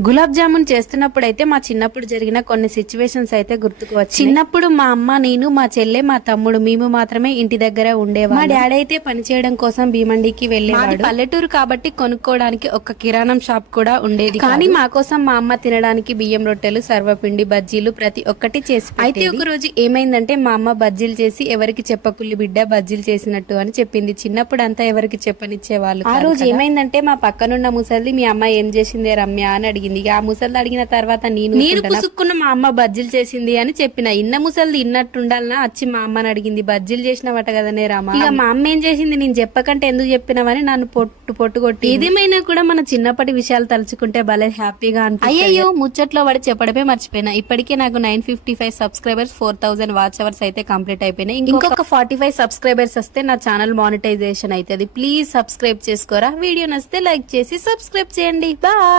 గులాబ్ జామున్ చేస్తున్నప్పుడు అయితే మా చిన్నప్పుడు జరిగిన కొన్ని సిచ్యువేషన్స్ అయితే గుర్తుకు చిన్నప్పుడు మా అమ్మ నేను మా చెల్లె మా తమ్ముడు మేము మాత్రమే ఇంటి దగ్గర ఉండేవాళ్ళం. మా డాడీ అయితే పని చేయడం కోసం భీమండికి వెళ్ళేవాడు. పల్లెటూరు కాబట్టి కొనుక్కోవడానికి ఒక కిరాణం షాప్ కూడా ఉండేది కానీ మా కోసం మా అమ్మ తినడానికి బియ్యం రొట్టెలు సర్వపిండి బజ్జీలు ప్రతి ఒక్కటి చేసి అయితే ఒక రోజు ఏమైందంటే మా అమ్మ బజ్జీలు చేసి ఎవరికి చెప్పకుల్లి బిడ్డ బజ్జీలు చేసినట్టు అని చెప్పింది. చిన్నప్పుడు అంతా ఎవరికి చెప్పనిచ్చేవాళ్ళు ఆ రోజు ఏమైందంటే మా పక్కనున్న ముసలి మీ అమ్మ ఏం చేసిందే రమ్య? అని అడిగింది ఇక ఆ ముసలి అడిగిన తర్వాత నేను నేను పుసుక్కున్న మా అమ్మ బజ్జీలు చేసింది అని చెప్పిన. ఇన్న ముసలిది ఇన్నట్టుండాలనా వచ్చి మా అమ్మని అడిగింది. బజ్జీలు చేసినవట కదనే రామ. ఇక మా అమ్మ ఏం చేసింది? నేను చెప్పకంటే ఎందుకు చెప్పినవని నన్ను పొట్టు పొట్టు కొట్టి ఏదేమైనా కూడా మన చిన్నప్పటి విషయాలు తలుచుకుంటే భలే హ్యాపీగా అనిపిస్తుంది అయ్యో ముచ్చట్లో వాడి చెప్పడమే మర్చిపోయినా. ఇప్పటికే నాకు nine fifty five subscribers four thousand watch hours అయితే కంప్లీట్ అయిపోయినాయి. ఇంకొక ఫార్టీ ఫైవ్ సబ్స్క్రైబర్స్ వస్తే నా ఛానల్ మానిటైజేషన్ అవుతుంది ప్లీజ్ సబ్స్క్రైబ్ చేసుకోరా? వీడియో నచ్చితే లైక్ చేసి సబ్స్క్రైబ్ చేయండి. బాయ్.